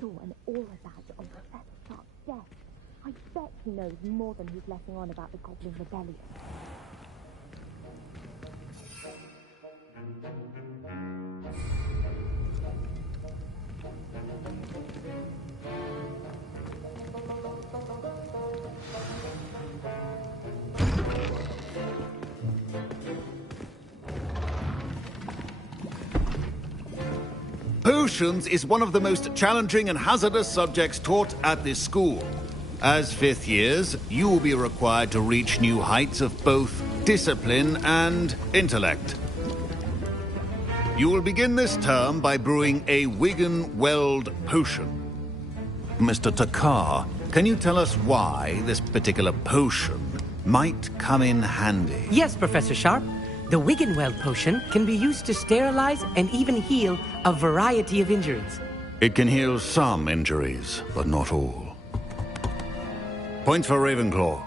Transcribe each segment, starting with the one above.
saw an aura badge on Professor Sharp's desk. I bet he knows more than he's letting on about the Goblin Rebellion. Potions is one of the most challenging and hazardous subjects taught at this school. As fifth years, you will be required to reach new heights of both discipline and intellect. You will begin this term by brewing a Wiggenweld potion. Mr. Takar, can you tell us why this particular potion might come in handy? Yes, Professor Sharp. The Wiggenweld potion can be used to sterilize and even heal a variety of injuries. It can heal some injuries, but not all. Points for Ravenclaw.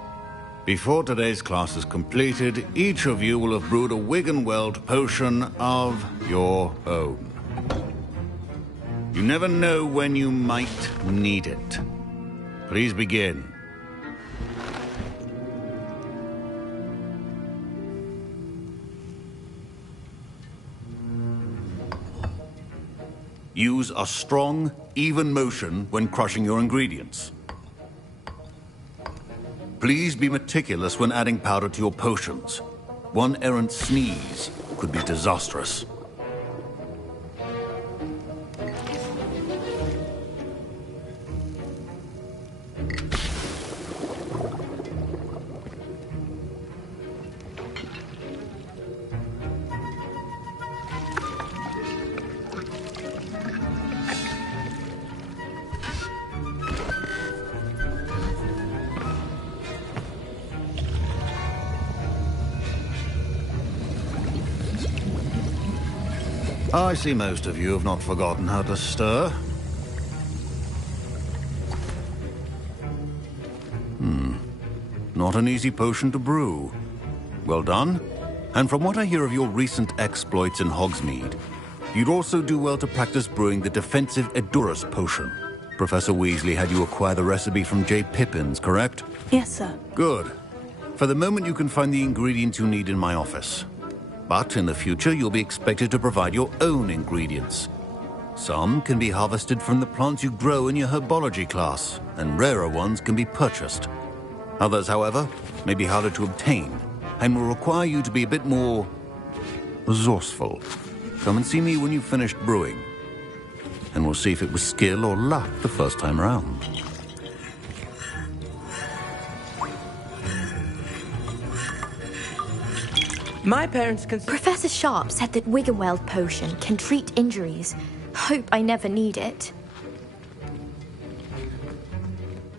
Before today's class is completed, each of you will have brewed a Wiggenweld potion of your own. You never know when you might need it. Please begin. Use a strong, even motion when crushing your ingredients. Please be meticulous when adding powder to your potions. One errant sneeze could be disastrous. I see most of you have not forgotten how to stir. Not an easy potion to brew. Well done. And from what I hear of your recent exploits in Hogsmeade, you'd also do well to practice brewing the defensive Edurus potion. Professor Weasley had you acquire the recipe from J. Pippins, correct? Yes, sir. Good. For the moment, you can find the ingredients you need in my office. But in the future, you'll be expected to provide your own ingredients. Some can be harvested from the plants you grow in your herbology class, and rarer ones can be purchased. Others, however, may be harder to obtain, and will require you to be a bit more resourceful. Come and see me when you've finished brewing, and we'll see if it was skill or luck the first time around. My parents Professor Sharp said that Wiggenweld potion can treat injuries. Hope I never need it.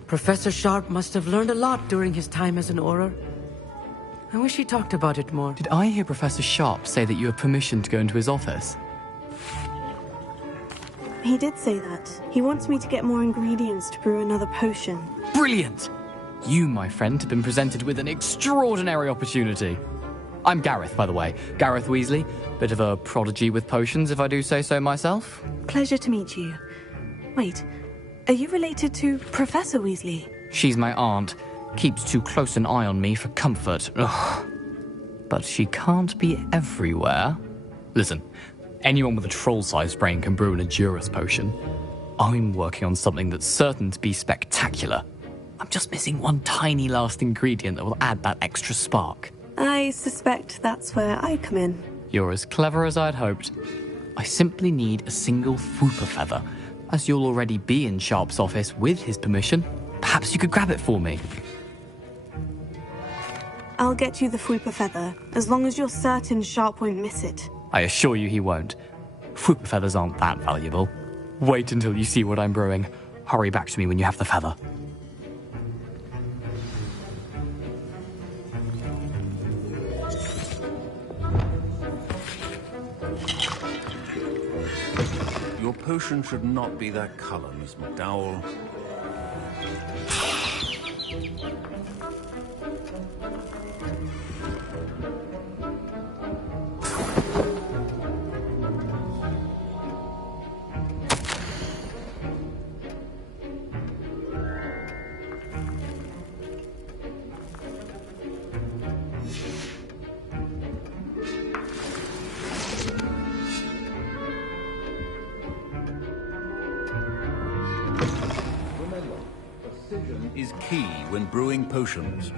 Professor Sharp must have learned a lot during his time as an Auror. I wish he talked about it more. Did I hear Professor Sharp say that you have permission to go into his office? He did say that. He wants me to get more ingredients to brew another potion. Brilliant! You, my friend, have been presented with an extraordinary opportunity. I'm Gareth, by the way. Gareth Weasley. Bit of a prodigy with potions, if I do say so myself. Pleasure to meet you. Wait, are you related to Professor Weasley? She's my aunt. Keeps too close an eye on me for comfort. Ugh. But she can't be everywhere. Listen, anyone with a troll-sized brain can brew an Edurus potion. I'm working on something that's certain to be spectacular. I'm just missing one tiny last ingredient that will add that extra spark. I suspect that's where I come in. You're as clever as I'd hoped. I simply need a single Whooper feather. As you'll already be in Sharp's office with his permission, perhaps you could grab it for me. I'll get you the Whooper feather, as long as you're certain Sharp won't miss it. I assure you he won't. Whooper feathers aren't that valuable. Wait until you see what I'm brewing. Hurry back to me when you have the feather. Your potion should not be that color, Miss McDowell. is key when brewing potions.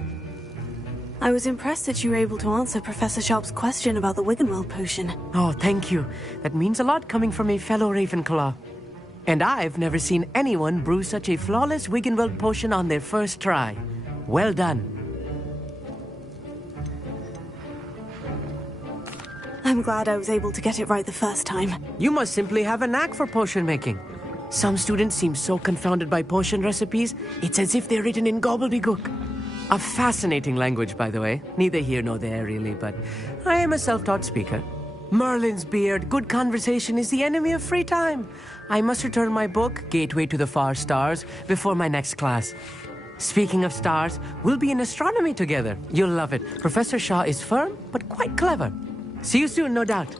I was impressed that you were able to answer Professor Sharp's question about the Wiggenweld potion. Oh, thank you. That means a lot coming from a fellow Ravenclaw. And I've never seen anyone brew such a flawless Wiggenweld potion on their first try. Well done. I'm glad I was able to get it right the first time. You must simply have a knack for potion making. Some students seem so confounded by potion recipes, it's as if they're written in gobbledygook. A fascinating language, by the way. Neither here nor there, really, but I am a self-taught speaker. Merlin's beard, good conversation is the enemy of free time. I must return my book, Gateway to the Far Stars, before my next class. Speaking of stars, we'll be in astronomy together. You'll love it. Professor Shaw is firm, but quite clever. See you soon, no doubt.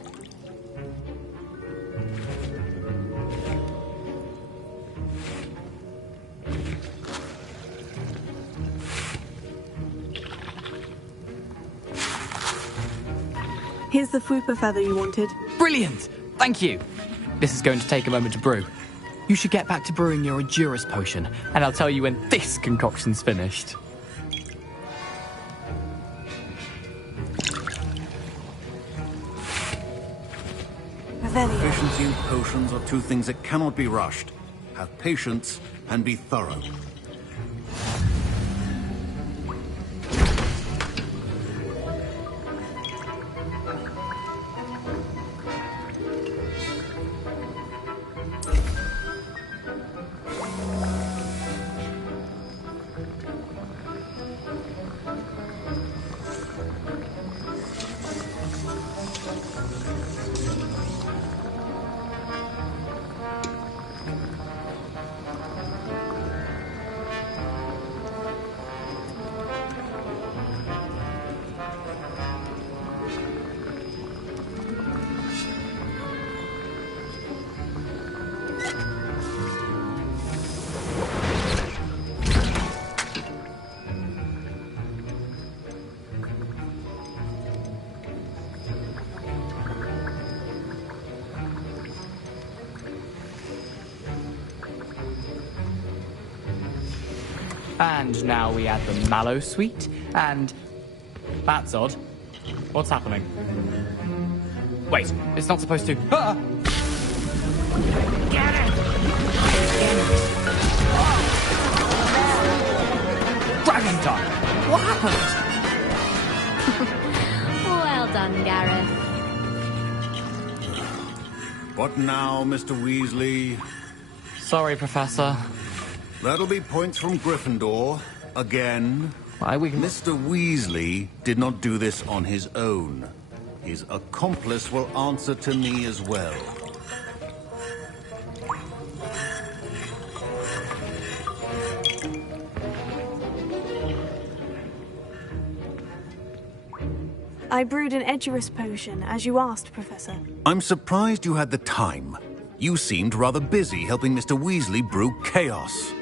Here's the Fupa feather you wanted. Brilliant! Thank you! This is going to take a moment to brew. You should get back to brewing your Edurus potion, and I'll tell you when this concoction's finished. Revelio. Efficiency and potions are two things that cannot be rushed. Have patience and be thorough. And now we add the mallow sweet, and... That's odd. What's happening? Wait, it's not supposed to... Ah! Get it! Dragon tongue! What happened? Well done, Gareth. What now, Mr. Weasley? Sorry, Professor. That'll be points from Gryffindor. Again. Mr. Weasley did not do this on his own. His accomplice will answer to me as well. I brewed an Edurus potion, as you asked, Professor. I'm surprised you had the time. You seemed rather busy helping Mr. Weasley brew chaos.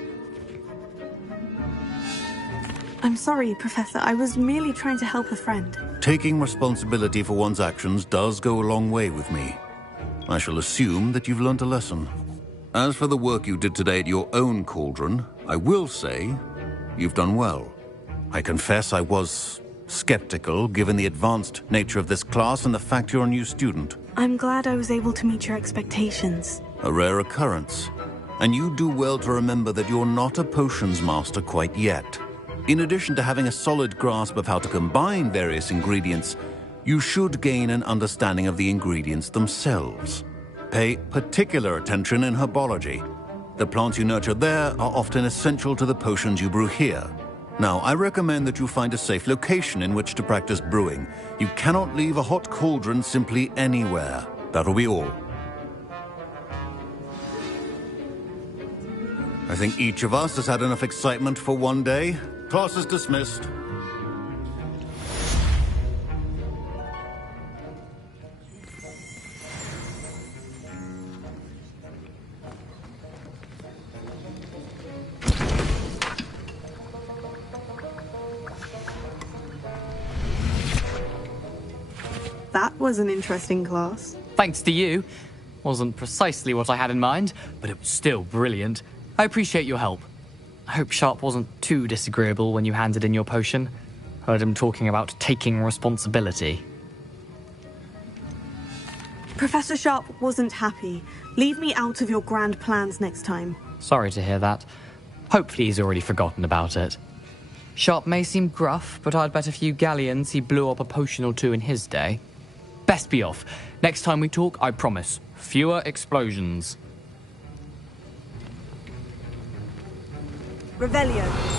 I'm sorry, Professor. I was merely trying to help a friend. Taking responsibility for one's actions does go a long way with me. I shall assume that you've learnt a lesson. As for the work you did today at your own cauldron, I will say you've done well. I confess I was skeptical, given the advanced nature of this class and the fact you're a new student. I'm glad I was able to meet your expectations. A rare occurrence. And you do well to remember that you're not a potions master quite yet. In addition to having a solid grasp of how to combine various ingredients, you should gain an understanding of the ingredients themselves. Pay particular attention in herbology. The plants you nurture there are often essential to the potions you brew here. Now, I recommend that you find a safe location in which to practice brewing. You cannot leave a hot cauldron simply anywhere. That'll be all. I think each of us has had enough excitement for one day. Class is dismissed. That was an interesting class. Thanks to you. Wasn't precisely what I had in mind, but it was still brilliant. I appreciate your help. I hope Sharp wasn't too disagreeable when you handed in your potion. Heard him talking about taking responsibility. Professor Sharp wasn't happy. Leave me out of your grand plans next time. Sorry to hear that. Hopefully he's already forgotten about it. Sharp may seem gruff, but I'd bet a few galleons he blew up a potion or two in his day. Best be off. Next time we talk, I promise, fewer explosions. Revelio.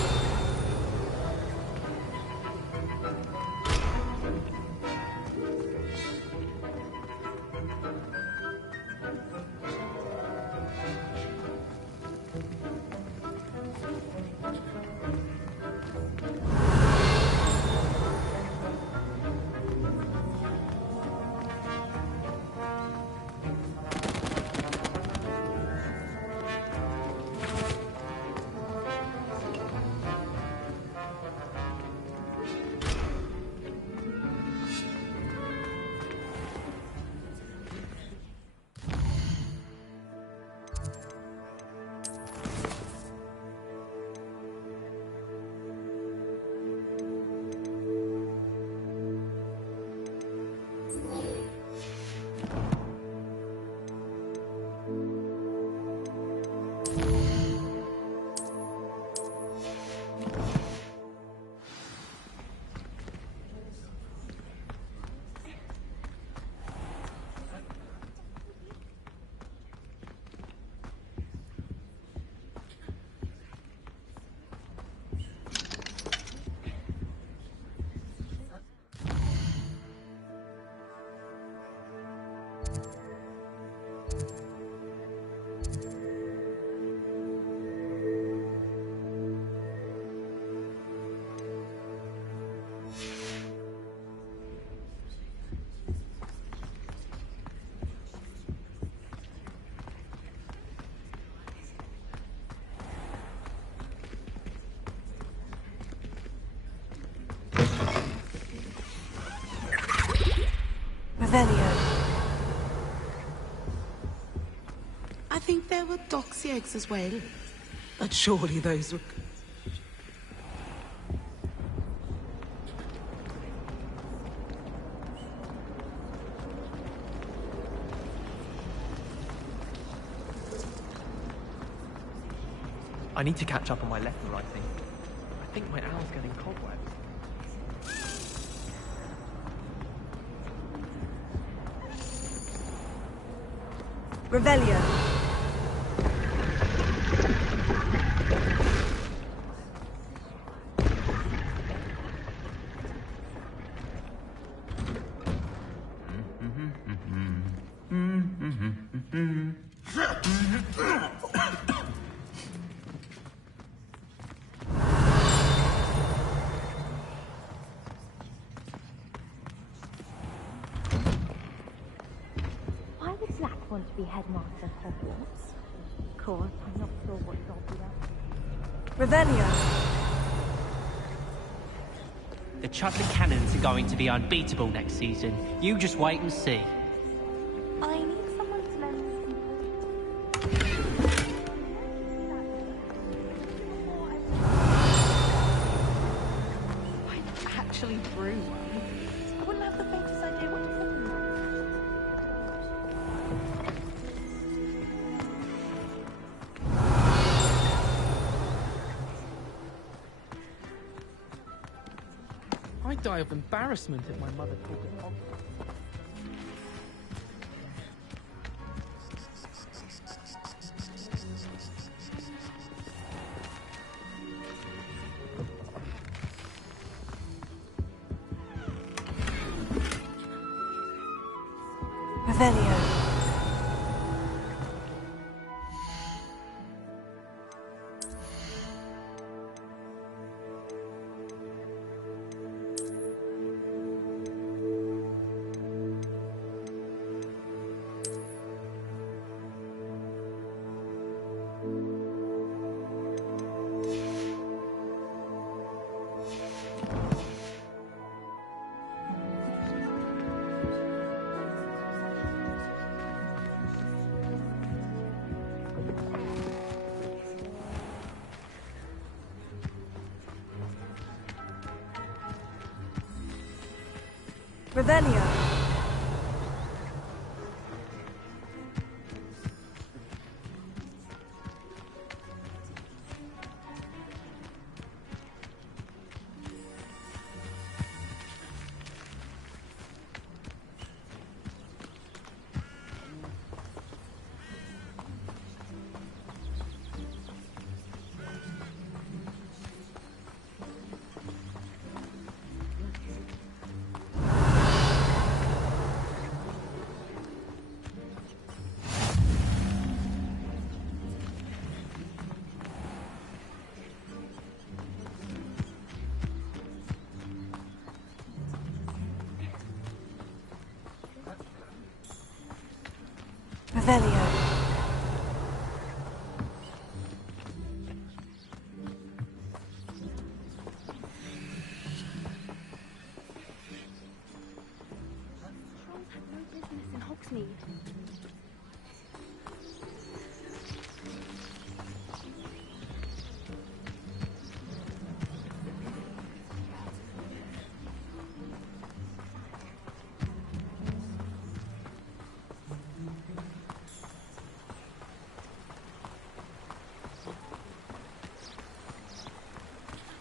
Revelio. I think there were doxy eggs as well. But surely those were... I need to catch up on my letter writing. I think my owl's getting cobwebs. Revelio. Why would Black want to be headmaster of Hogwarts? Of course, I'm not sure what job he does. Revelio. The Chudley Cannons are going to be unbeatable next season. You just wait and see. I need someone to lend me I actually drew one. I wouldn't have the faintest idea what to put in there. I'd die of embarrassment if my mother called it Hogwarts. Revelio. Revelio. Revelio. Trolls have no business in Hogsmeade.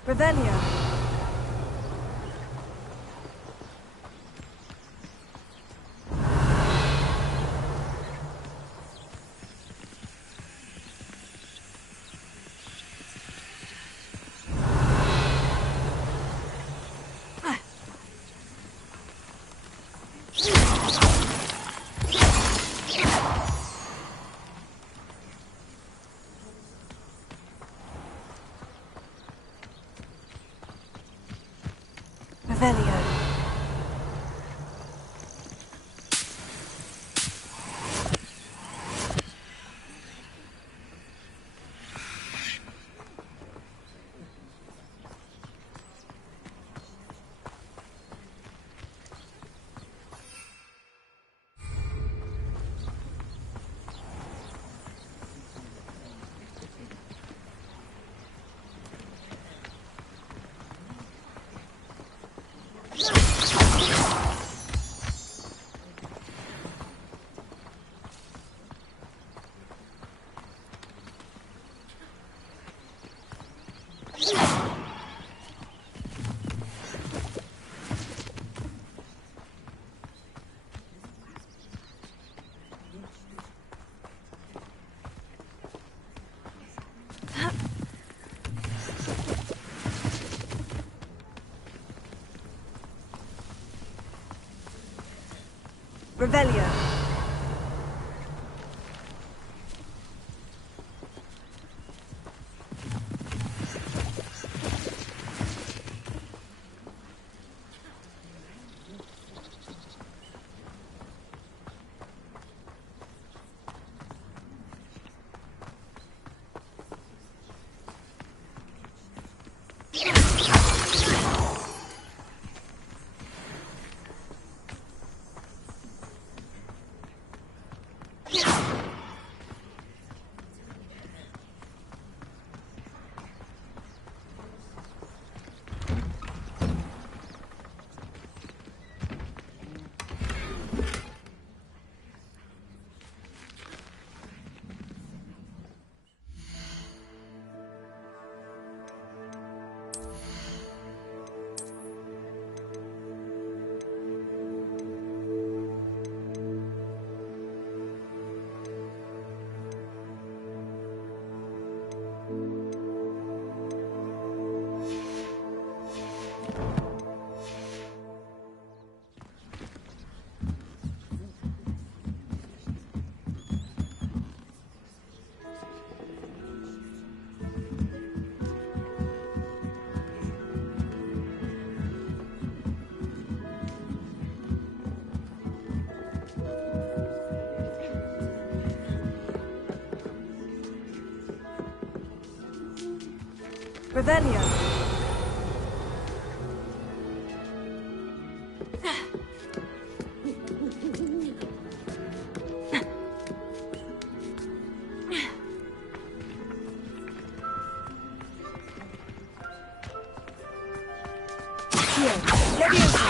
Revelio. Revelio. Revelio. Revelio. Here, Leviosa.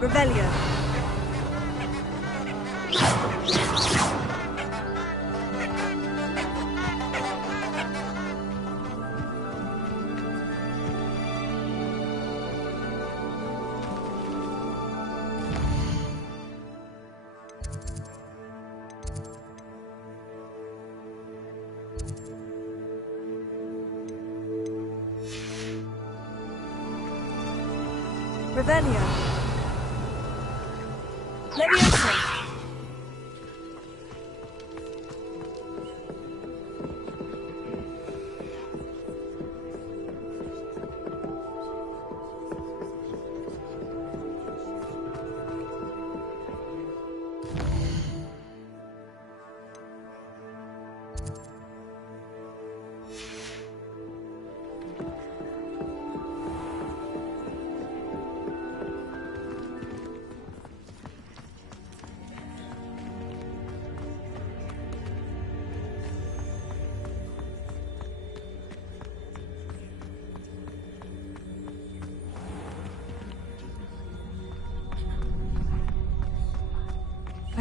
Revelio. Revelio. Leviosa.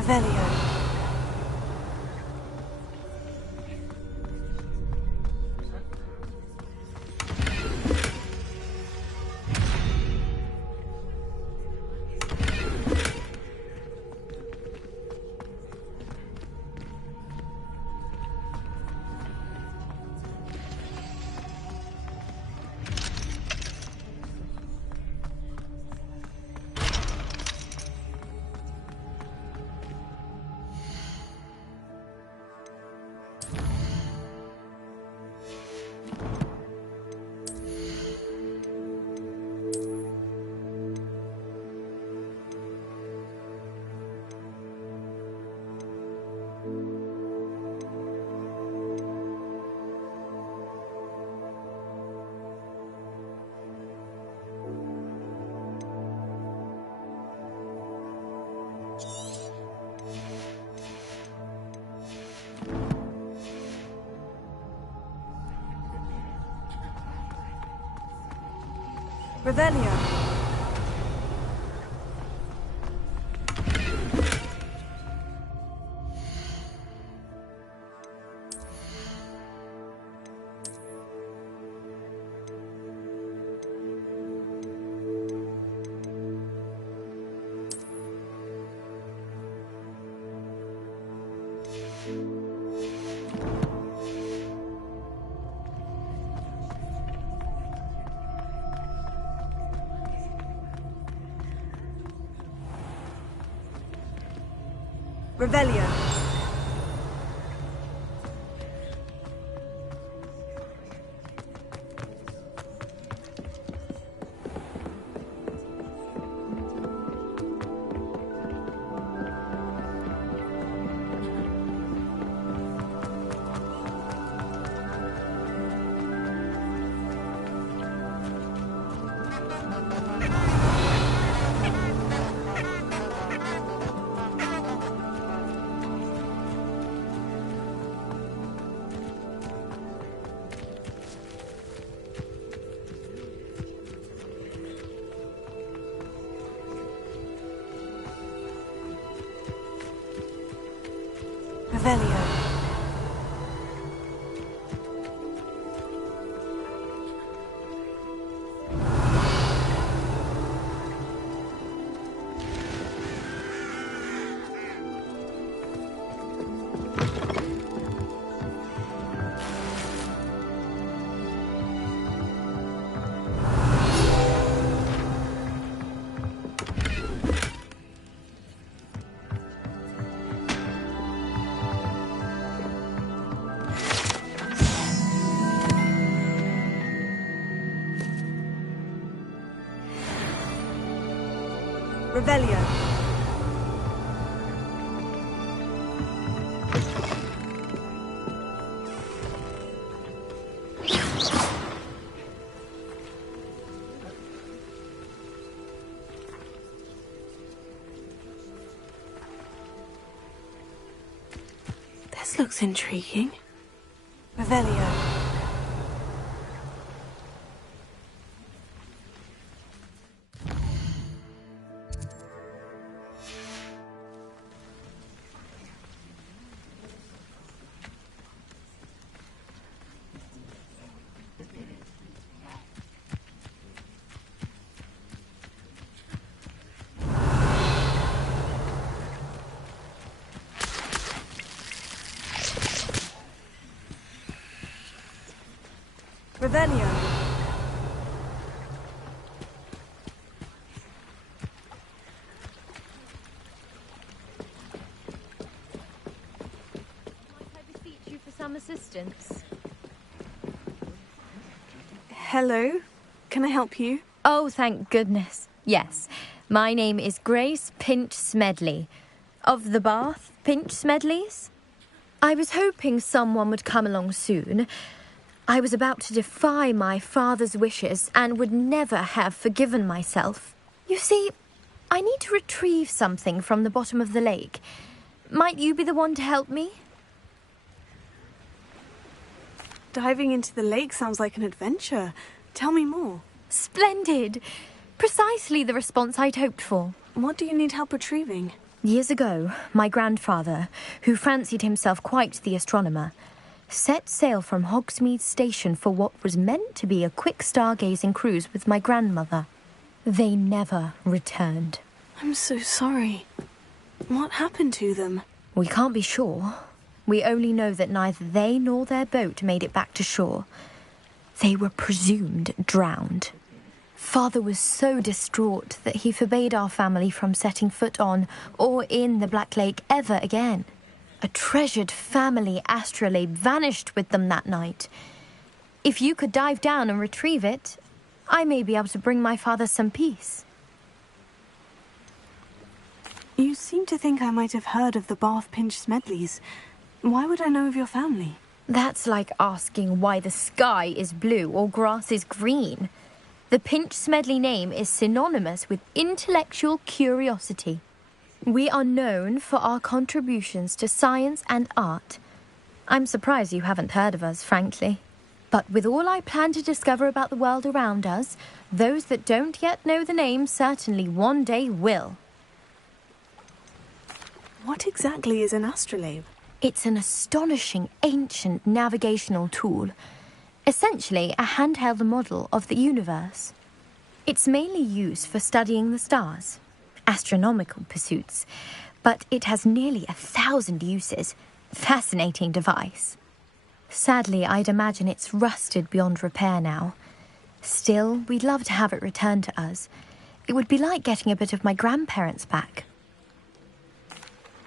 Revelio. Revelio. Revelio. Revelio. Revelio. This looks intriguing. Revelio. Revelio. I beseech you for some assistance? Hello. Can I help you? Oh, thank goodness. Yes. My name is Grace Pinch Smedley. Of the Bath Pinch Smedleys? I was hoping someone would come along soon. I was about to defy my father's wishes and would never have forgiven myself. You see, I need to retrieve something from the bottom of the lake. Might you be the one to help me? Diving into the lake sounds like an adventure. Tell me more. Splendid! Precisely the response I'd hoped for. What do you need help retrieving? Years ago, my grandfather, who fancied himself quite the astronomer, set sail from Hogsmeade Station for what was meant to be a quick stargazing cruise with my grandmother. They never returned. I'm so sorry. What happened to them? We can't be sure. We only know that neither they nor their boat made it back to shore. They were presumed drowned. Father was so distraught that he forbade our family from setting foot on or in the Black Lake ever again. A treasured family astrolabe vanished with them that night. If you could dive down and retrieve it, I may be able to bring my father some peace. You seem to think I might have heard of the Bath Pinch Smedleys. Why would I know of your family? That's like asking why the sky is blue or grass is green. The Pinch Smedley name is synonymous with intellectual curiosity. We are known for our contributions to science and art. I'm surprised you haven't heard of us, frankly. But with all I plan to discover about the world around us, those that don't yet know the name certainly one day will. What exactly is an astrolabe? It's an astonishing ancient navigational tool. Essentially a handheld model of the universe. It's mainly used for studying the stars. Astronomical pursuits, but it has nearly 1,000 uses. Fascinating device. Sadly, I'd imagine it's rusted beyond repair now. Still, we'd love to have it returned to us. It would be like getting a bit of my grandparents back.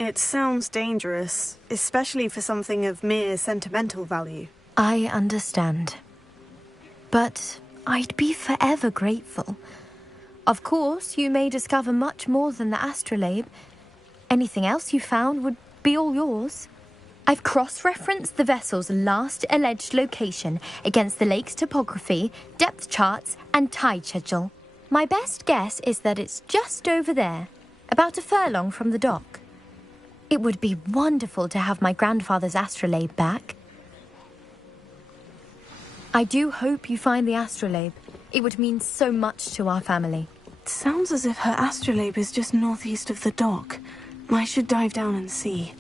It sounds dangerous, especially for something of mere sentimental value. I understand. But I'd be forever grateful. Of course, you may discover much more than the astrolabe. Anything else you found would be all yours. I've cross-referenced the vessel's last alleged location against the lake's topography, depth charts, and tide schedule. My best guess is that it's just over there, about a furlong from the dock. It would be wonderful to have my grandfather's astrolabe back. I do hope you find the astrolabe. It would mean so much to our family. It sounds as if her astrolabe is just northeast of the dock. I should dive down and see.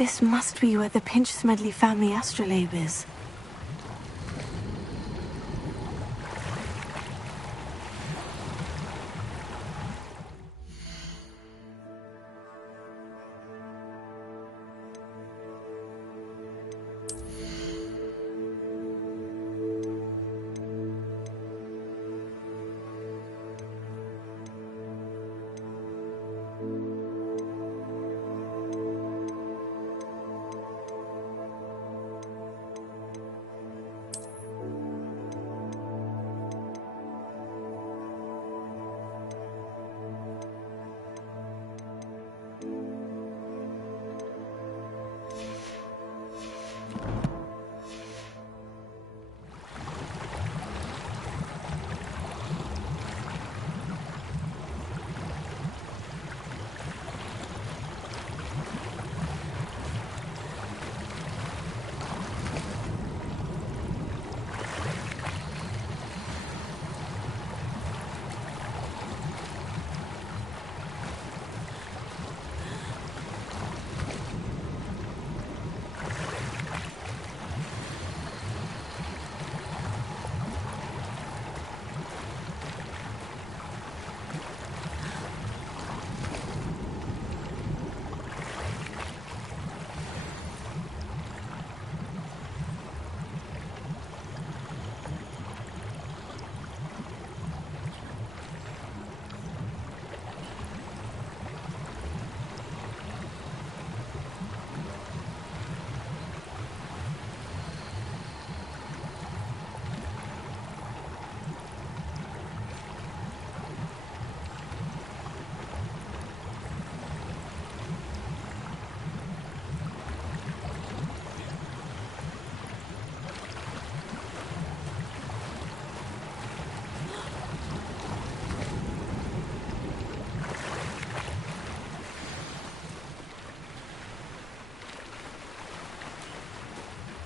This must be where the Pinch-Smedley family astrolabe is.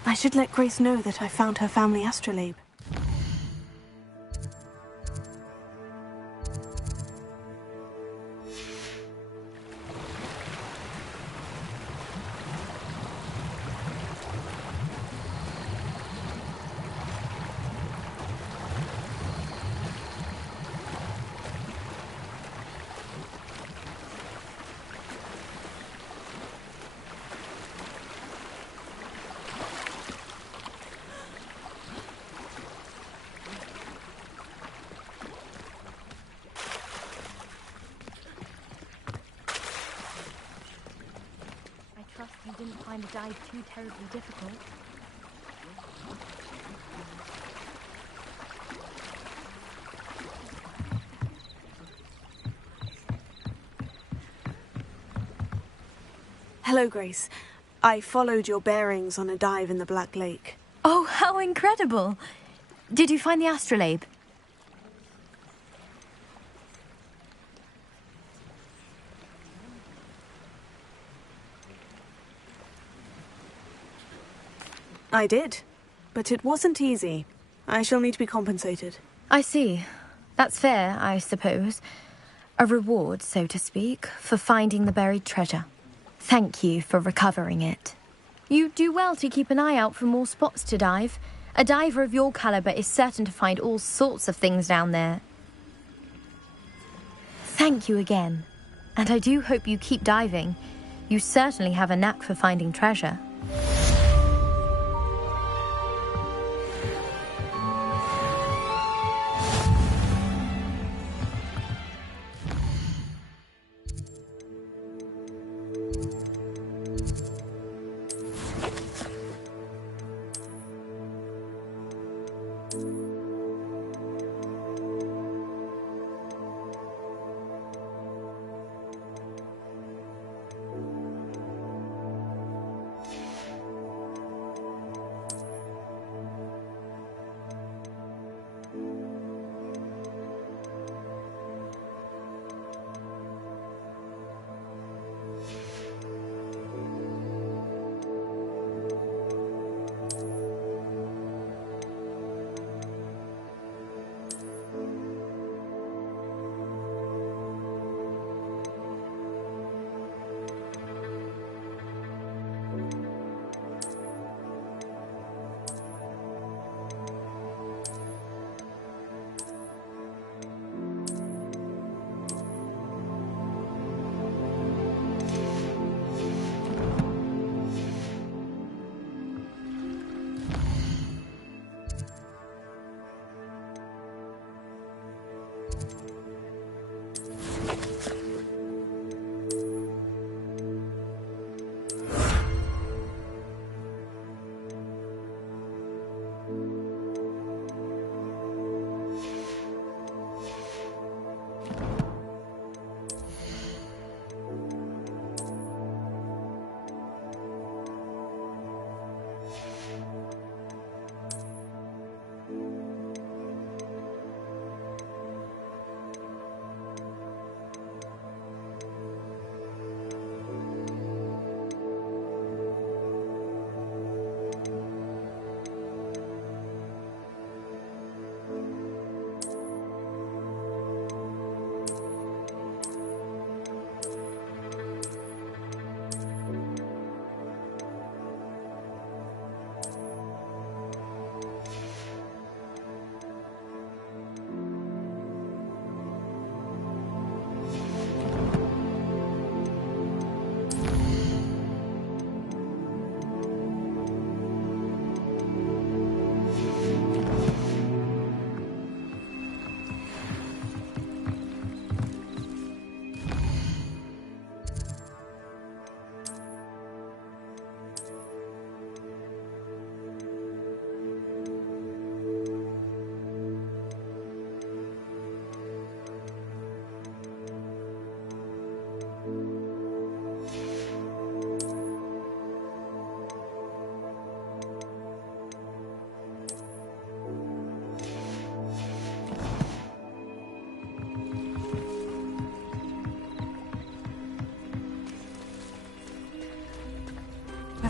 I should let Grace know that I found her family astrolabe. I trust you didn't find the dive too terribly difficult. Hello, Grace. I followed your bearings on a dive in the Black Lake. Oh, how incredible! Did you find the astrolabe? I did, but it wasn't easy. I shall need to be compensated. I see. That's fair, I suppose. A reward, so to speak, for finding the buried treasure. Thank you for recovering it. You do well to keep an eye out for more spots to dive. A diver of your caliber is certain to find all sorts of things down there. Thank you again. And I do hope you keep diving. You certainly have a knack for finding treasure.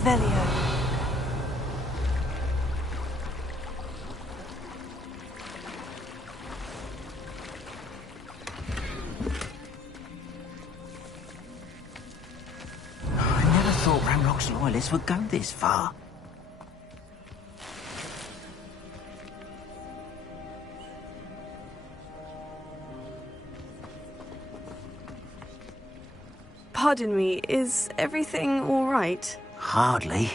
Revelio. I never thought Ranrock's loyalists would go this far. Pardon me, is everything all right? Hardly.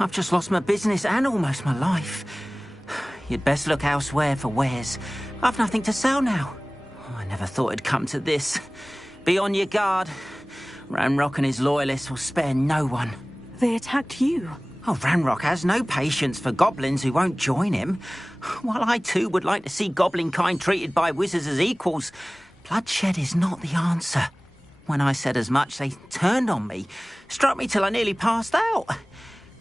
I've just lost my business and almost my life. You'd best look elsewhere for wares. I've nothing to sell now. I never thought it'd come to this. Be on your guard. Ranrock and his loyalists will spare no one. They attacked you. Oh, Ranrock has no patience for goblins who won't join him. While I too would like to see goblin kind treated by wizards as equals, bloodshed is not the answer. When I said as much, they turned on me, struck me till I nearly passed out.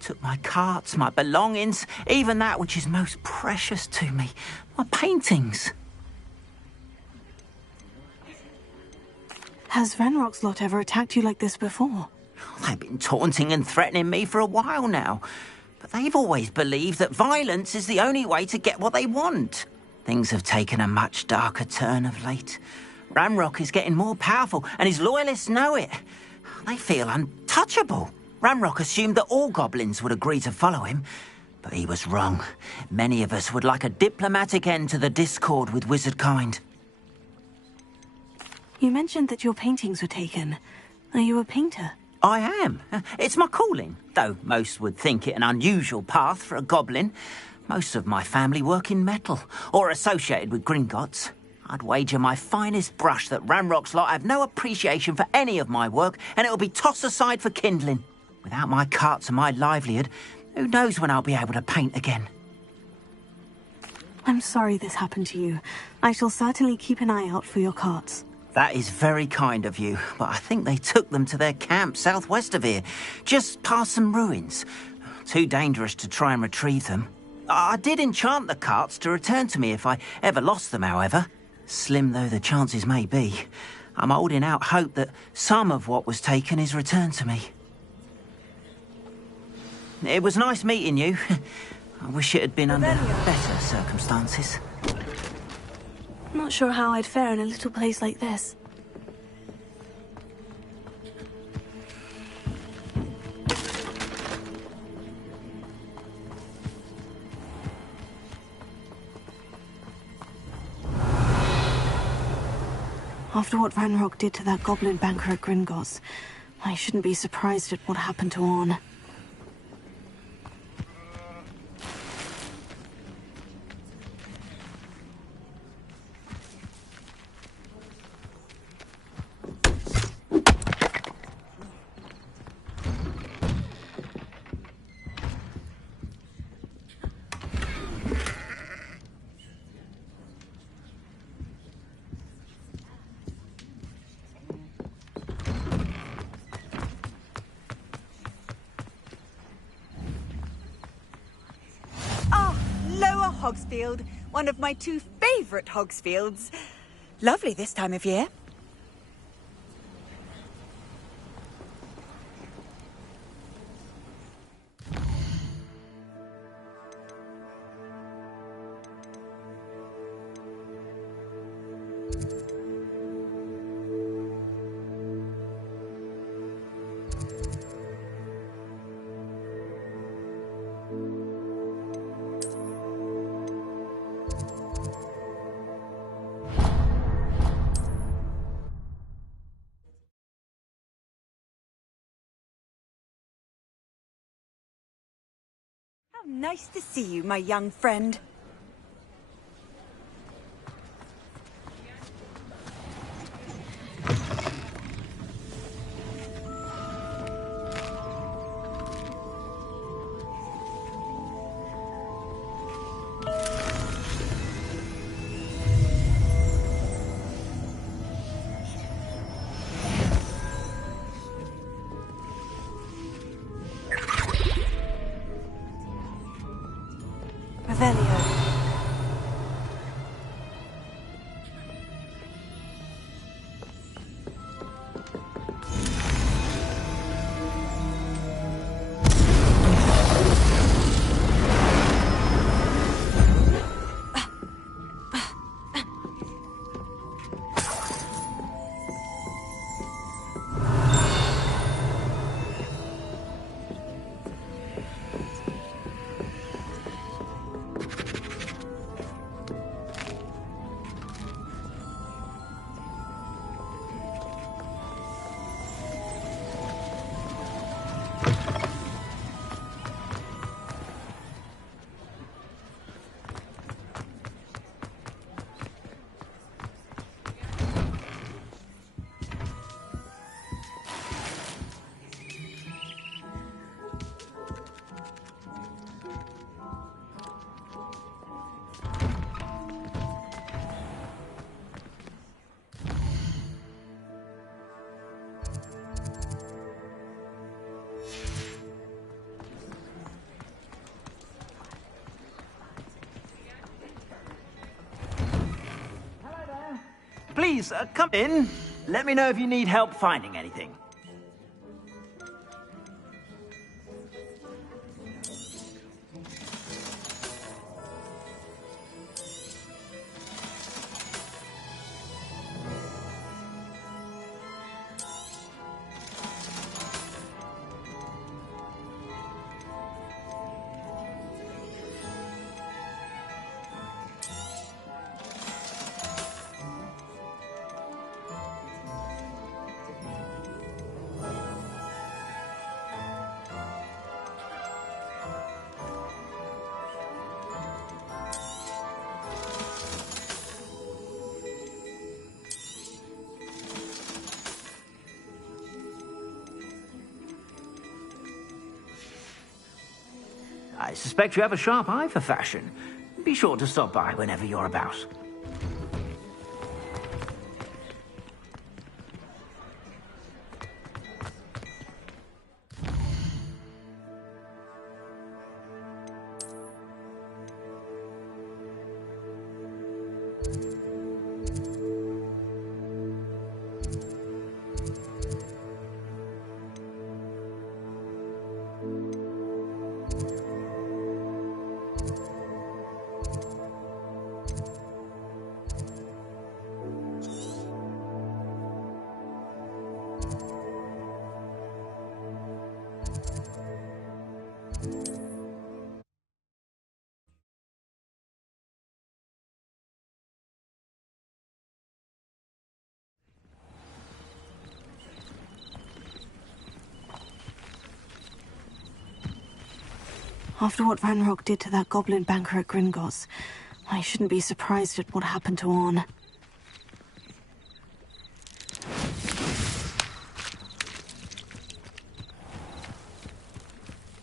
Took my carts, my belongings, even that which is most precious to me, my paintings. Has Ranrock's lot ever attacked you like this before? They've been taunting and threatening me for a while now, but they've always believed that violence is the only way to get what they want. Things have taken a much darker turn of late. Ranrock is getting more powerful, and his loyalists know it. They feel untouchable. Ranrock assumed that all goblins would agree to follow him, but he was wrong. Many of us would like a diplomatic end to the discord with wizard kind. You mentioned that your paintings were taken. Are you a painter? I am. It's my calling, though most would think it an unusual path for a goblin. Most of my family work in metal, or associated with Gringotts. I'd wager my finest brush that Ranrock's lot have no appreciation for any of my work, and it'll be tossed aside for kindling. Without my carts and my livelihood, who knows when I'll be able to paint again? I'm sorry this happened to you. I shall certainly keep an eye out for your carts. That is very kind of you, but I think they took them to their camp southwest of here, just past some ruins. Too dangerous to try and retrieve them. I did enchant the carts to return to me if I ever lost them, however. Slim though the chances may be, I'm holding out hope that some of what was taken is returned to me. It was nice meeting you. I wish it had been under better circumstances. Not sure how I'd fare in a little place like this. After what Ranrock did to that goblin banker at Gringotts, I shouldn't be surprised at what happened to Orn. Hogsfield, one of my two favourite Hogsfields. Lovely this time of year. How nice to see you, my young friend. Revelio. Please, come in. Let me know if you need help finding anything. I suspect you have a sharp eye for fashion. Be sure to stop by whenever you're about. After what Ranrock did to that goblin banker at Gringotts, I shouldn't be surprised at what happened to Orn.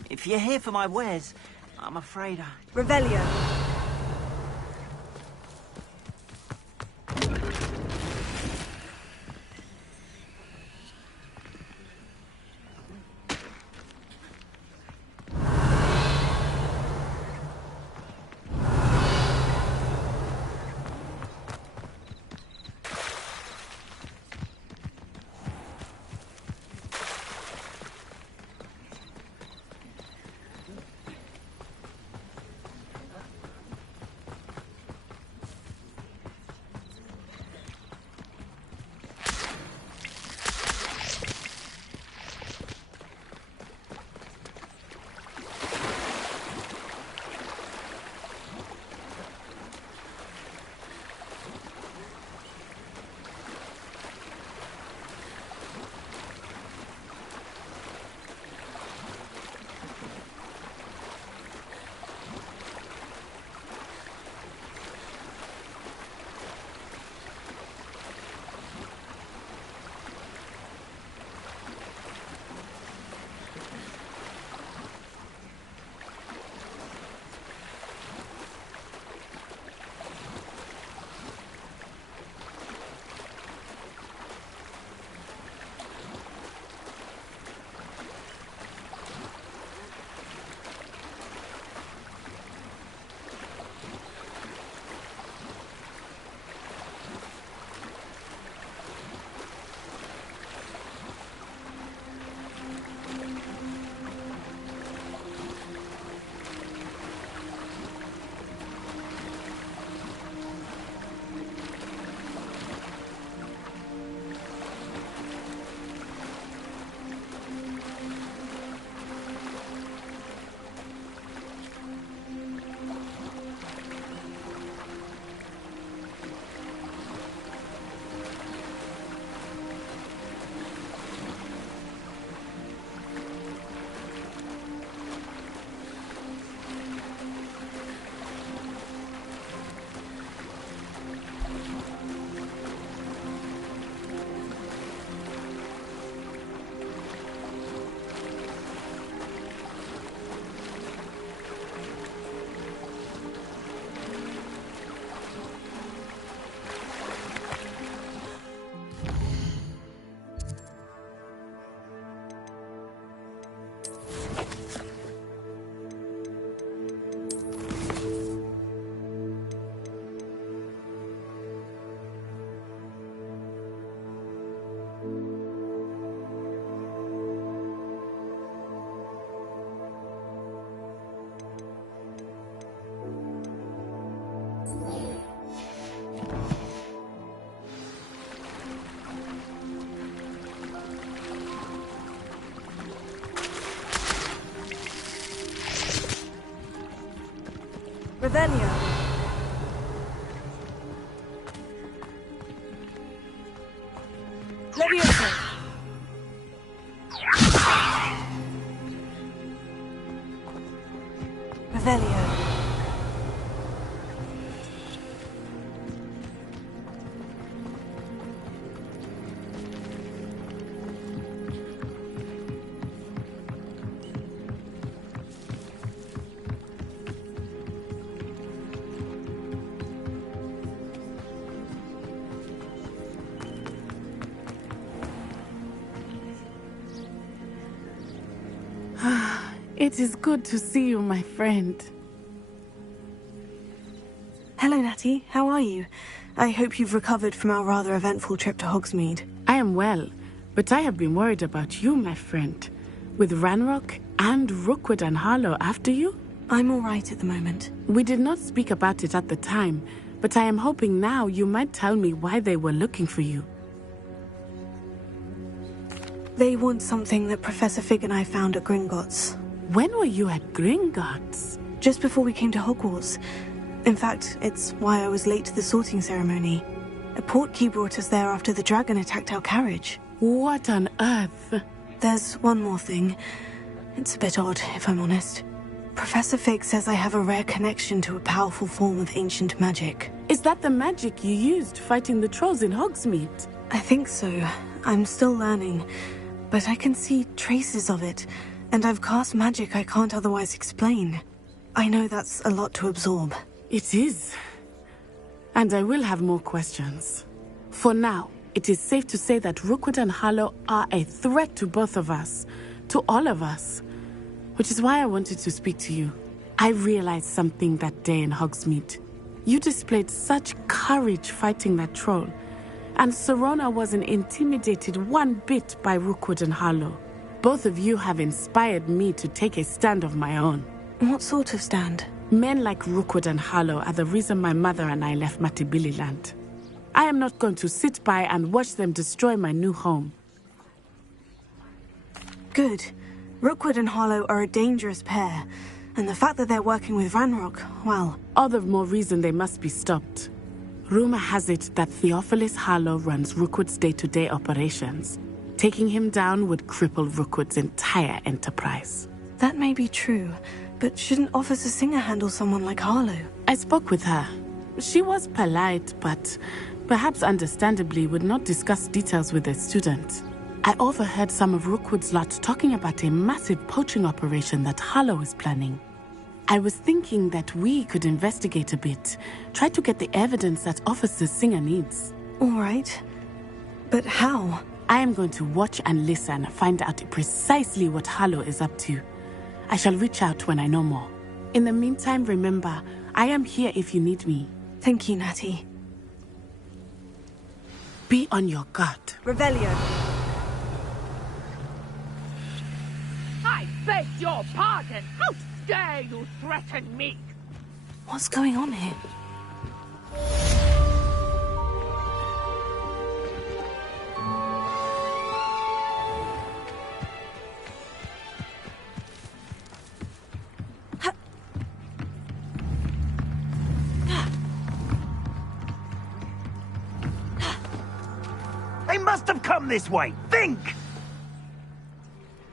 If you're here for my wares, I'm afraid I... Revelio. Revelio. Leviosa. Revelio. It is good to see you, my friend. Hello, Natty. How are you? I hope you've recovered from our rather eventful trip to Hogsmeade. I am well, but I have been worried about you, my friend. With Ranrock and Rookwood and Harlow after you? I'm all right at the moment. We did not speak about it at the time, but I am hoping now you might tell me why they were looking for you. They want something that Professor Fig and I found at Gringotts. When were you at Gringotts? Just before we came to Hogwarts. In fact, it's why I was late to the sorting ceremony. A portkey brought us there after the dragon attacked our carriage. What on earth? There's one more thing. It's a bit odd, if I'm honest. Professor Fig says I have a rare connection to a powerful form of ancient magic. Is that the magic you used fighting the trolls in Hogsmeade? I think so. I'm still learning, but I can see traces of it, and I've cast magic I can't otherwise explain. I know that's a lot to absorb. It is. And I will have more questions. For now, it is safe to say that Rookwood and Harlow are a threat to both of us, to all of us. Which is why I wanted to speak to you. I realized something that day in Hogsmeade. You displayed such courage fighting that troll, and Serona wasn't intimidated one bit by Rookwood and Harlow. Both of you have inspired me to take a stand of my own. What sort of stand? Men like Rookwood and Harlow are the reason my mother and I left Matibililand. I am not going to sit by and watch them destroy my new home. Good. Rookwood and Harlow are a dangerous pair, and the fact that they're working with Ranrock, well... All the more reason they must be stopped. Rumor has it that Theophilus Harlow runs Rookwood's day-to-day operations. Taking him down would cripple Rookwood's entire enterprise. That may be true, but shouldn't Officer Singer handle someone like Harlow? I spoke with her. She was polite, but perhaps understandably would not discuss details with a student. I overheard some of Rookwood's lot talking about a massive poaching operation that Harlow is planning. I was thinking that we could investigate a bit, try to get the evidence that Officer Singer needs. All right. But how? I am going to watch and listen, find out precisely what Harlow is up to. I shall reach out when I know more. In the meantime, remember, I am here if you need me. Thank you, Natty. Be on your guard. Revelio. I beg your pardon! How dare you threaten me? What's going on here? They must have come this way. Think!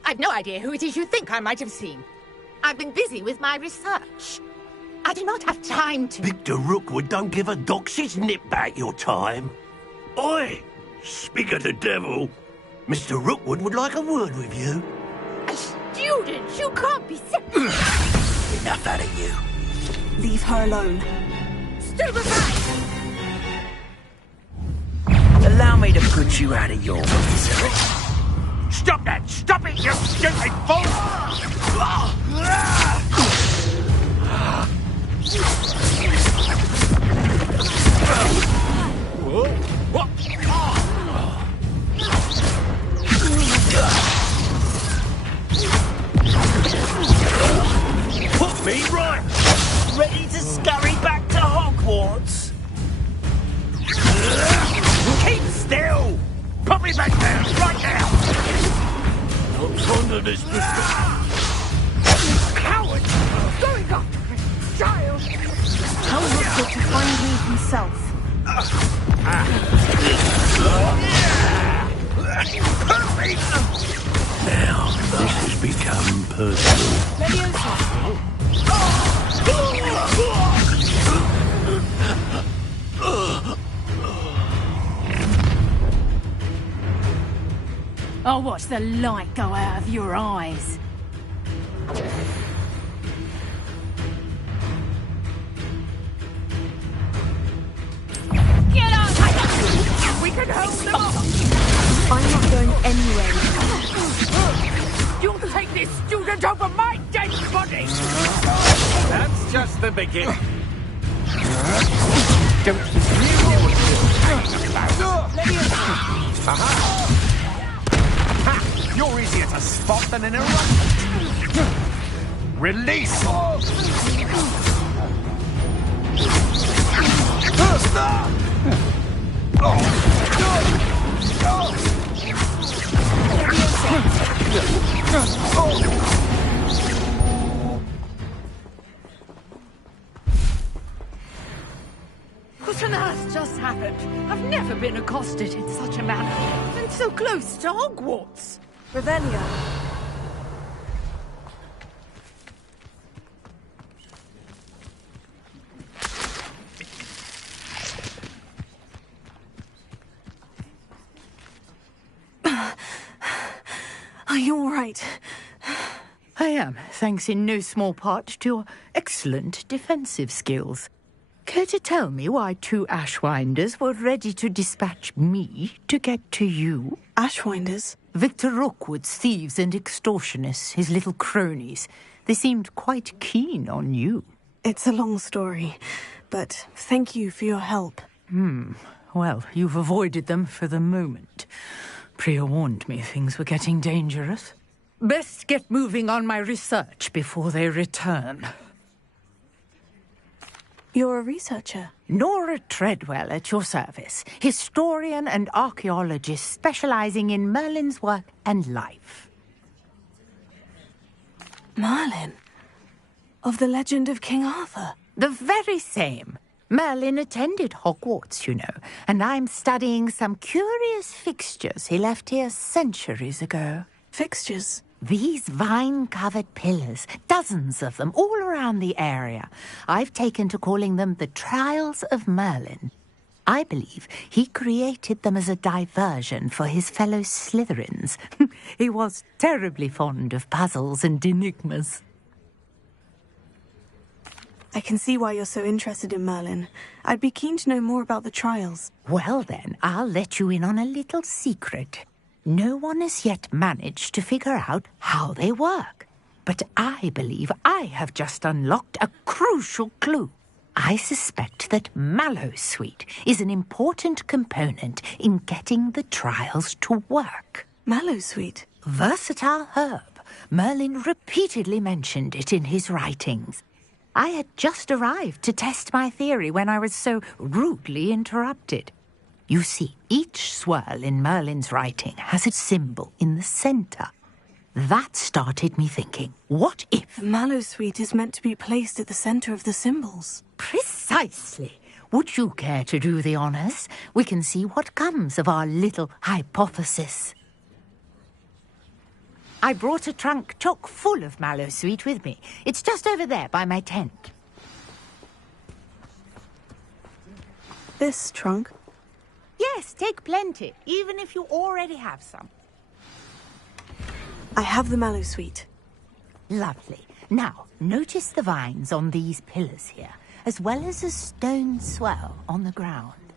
I've no idea who it is you think I might have seen. I've been busy with my research. I do not have time to... Victor Rookwood don't give a doxy's nip back your time. Oi! Speak of the devil. Mr. Rookwood would like a word with you. A student? You can't be sick. Enough out of you. Leave her alone. Stupefy! Allow me to put you out of your misery. Stop that! Stop it, you stupid fool! Put me right! Ready to scurry back to Hogwarts? Keep still! Put me back down, right now! Not fond of this business. Coward! Going after me, child! I'll watch the light go out of your eyes. Get up! We can hold them off! I'm not going anywhere. You'll take this student over my dead body! That's just the beginning. Don't Aha! Ha! You're easier to spot than an eruption. Release! What on earth just happened? I've never been accosted in such a manner. And so close to Hogwarts. Revelio. Are you all right? I am, thanks in no small part to your excellent defensive skills. Care to tell me why two Ashwinders were ready to dispatch me to get to you? Ashwinders? Victor Rookwood's thieves and extortionists, his little cronies. They seemed quite keen on you. It's a long story, but thank you for your help. Well, you've avoided them for the moment. Priya warned me things were getting dangerous. Best get moving on my research before they return. You're a researcher? Nora Treadwell at your service. Historian and archaeologist specializing in Merlin's work and life. Merlin? Of the legend of King Arthur? The very same. Merlin attended Hogwarts, you know, and I'm studying some curious fixtures he left here centuries ago. Fixtures? These vine-covered pillars, dozens of them, all around the area. I've taken to calling them the Trials of Merlin. I believe he created them as a diversion for his fellow Slytherins. He was terribly fond of puzzles and enigmas. I can see why you're so interested in Merlin. I'd be keen to know more about the trials. Well then, I'll let you in on a little secret. No one has yet managed to figure out how they work. But I believe I have just unlocked a crucial clue. I suspect that Mallowsweet is an important component in getting the trials to work. Mallowsweet? Versatile herb. Merlin repeatedly mentioned it in his writings. I had just arrived to test my theory when I was so rudely interrupted. You see, each swirl in Merlin's writing has a symbol in the centre. That started me thinking, what if... Mallowsweet is meant to be placed at the centre of the symbols. Precisely. Would you care to do the honours? We can see what comes of our little hypothesis. I brought a trunk chock full of Mallowsweet with me. It's just over there by my tent. This trunk? Yes, take plenty, even if you already have some. I have the Mallowsweet. Lovely. Now, notice the vines on these pillars here, as well as a stone swell on the ground.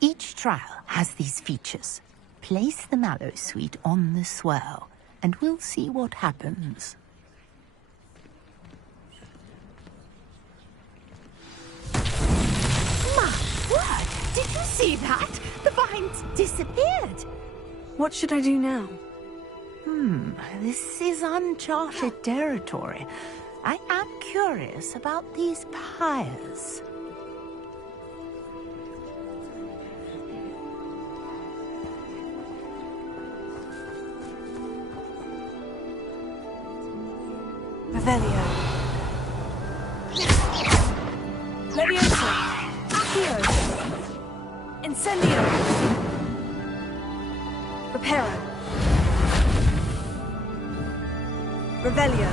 Each trial has these features. Place the Mallowsweet on the swell, and we'll see what happens. My word! Did you see that? The vines disappeared. What should I do now? This is uncharted territory. I am curious about these pyres. Revelio. Leviosa. Accio. Incendio. Reparo. Revelio.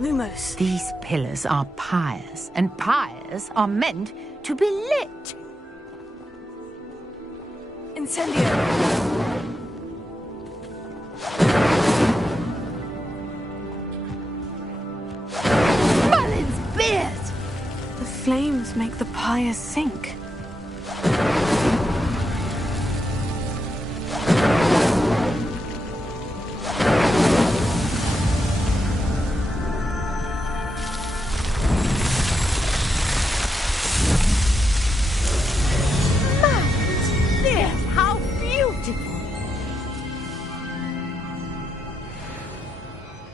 Lumos. These pillars are pyres, and pyres are meant to be lit. Incendio. Mullins beard! The flames make the pyres sink.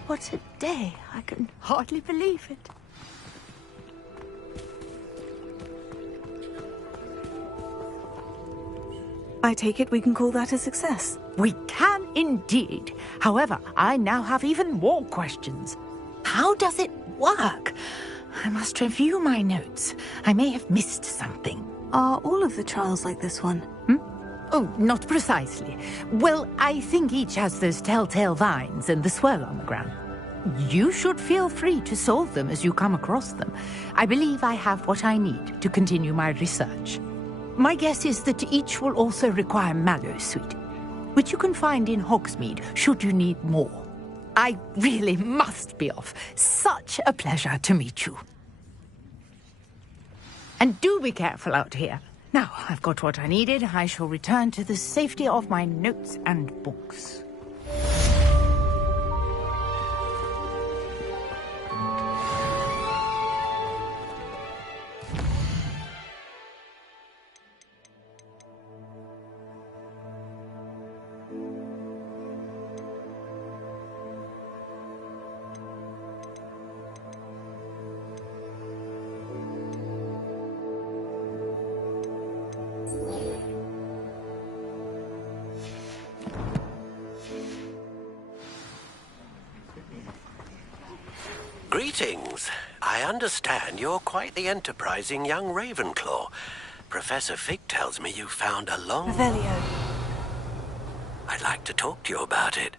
What a day. I can hardly believe it. I take it we can call that a success. We can indeed. However, I now have even more questions. How does it work? I must review my notes. I may have missed something. Are all of the trials like this one? Oh, not precisely. Well, I think each has those telltale vines and the swirl on the ground. You should feel free to solve them as you come across them. I believe I have what I need to continue my research. My guess is that each will also require Mallowsweet, which you can find in Hogsmeade should you need more. I really must be off. Such a pleasure to meet you. And do be careful out here. Now, I've got what I needed. I shall return to the safety of my notes and books. Greetings. I understand you're quite the enterprising young Ravenclaw. Professor Fig tells me you found a long... Revelio. I'd like to talk to you about it.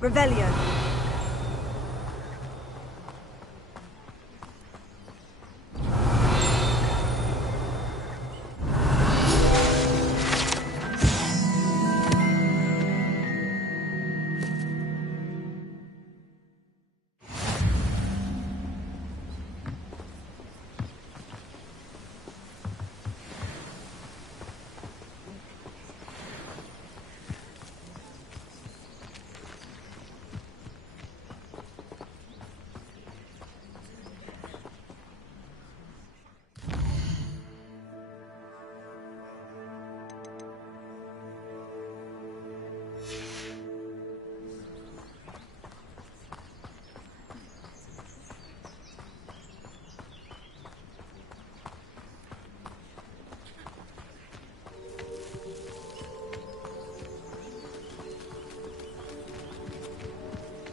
Revelio.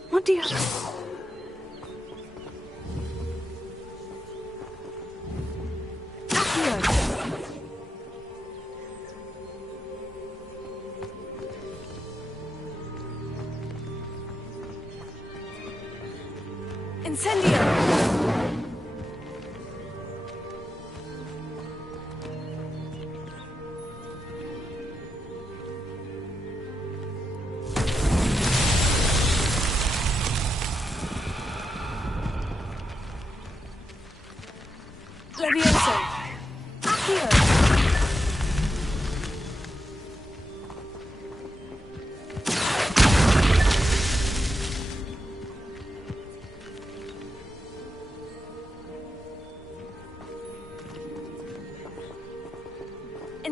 What do you... Incendio!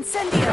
Incendio!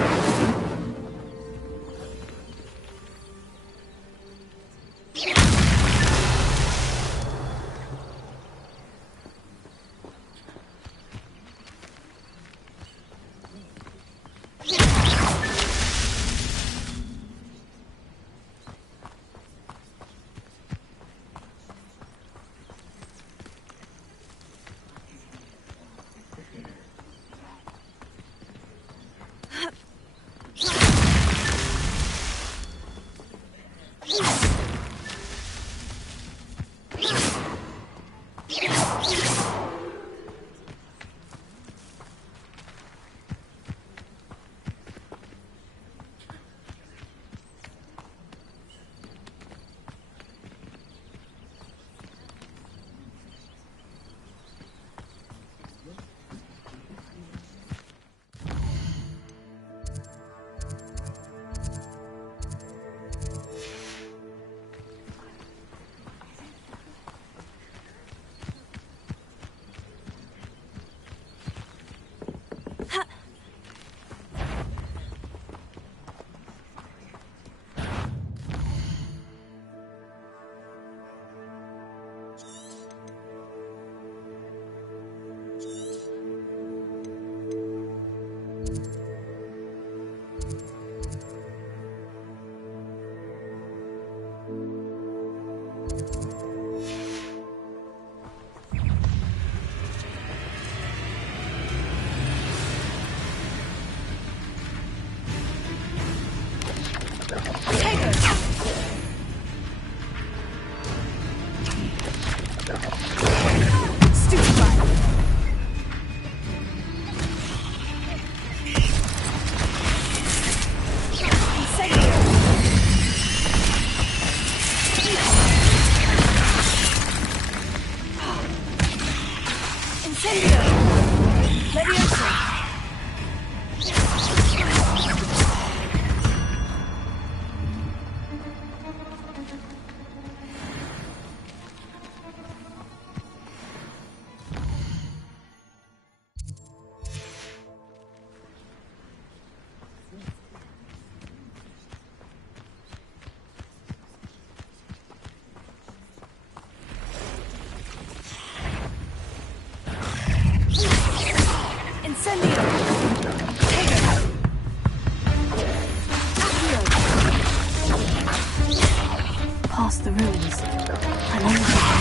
Past the ruins. I'm on the way.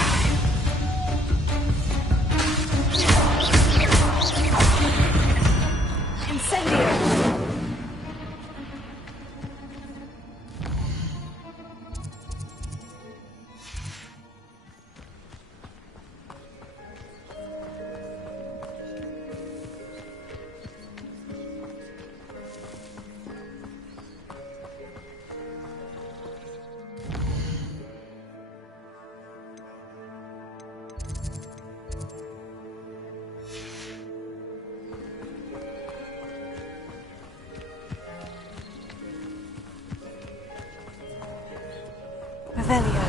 Revelio.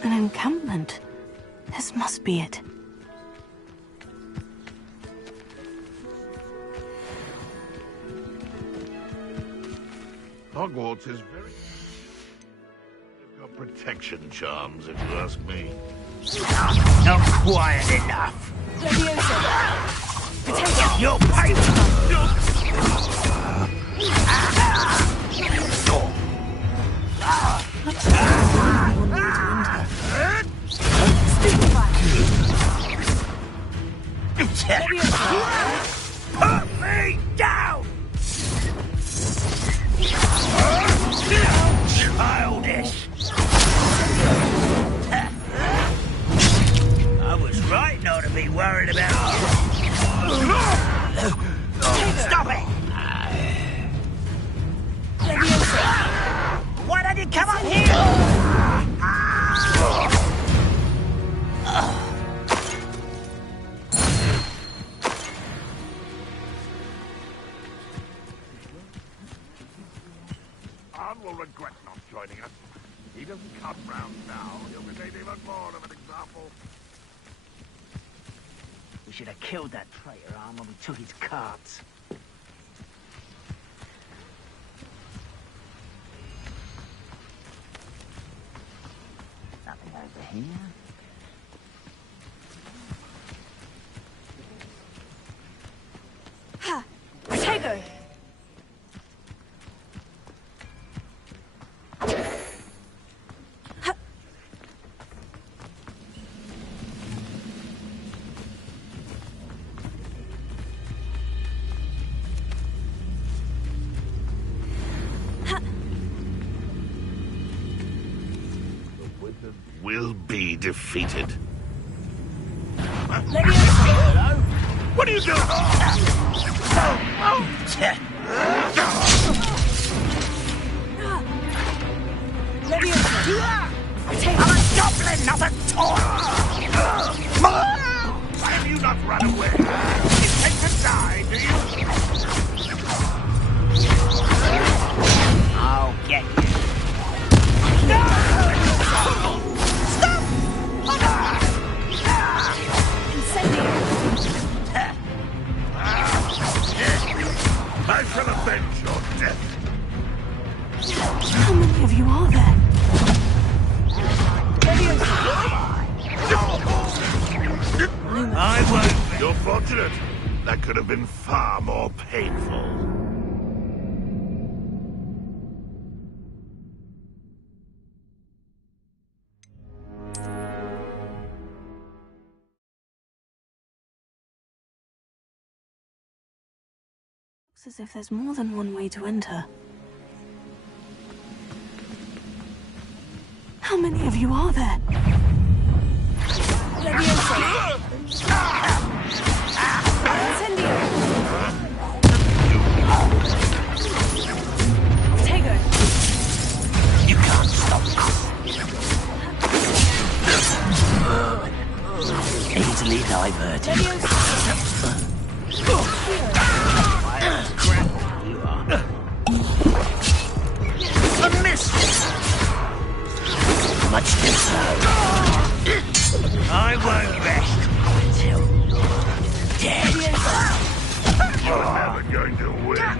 An encampment. This must be it. Hogwarts is very... They've got protection charms, if you ask me. Not quiet enough. Leviosa! Potato! Your paper! Han will regret not joining us. He doesn't come round now. He'll be made even more of an example. We should have killed that traitor arm when we took his cards. Nothing over here. Ha! Protego! Will be defeated. Hello? What are you doing? I'm a goblin, not a toy! Why have you not run away? You intend to die, do you? I'll get you. I shall avenge your death. How many of you are there? I won't. You're fortunate. That could have been far more painful. Looks as if there's more than one way to enter. How many of you are there? You can't stop us. Easily diverted. A miss! Much too slow. I won't rest until you're dead. You're never going to win.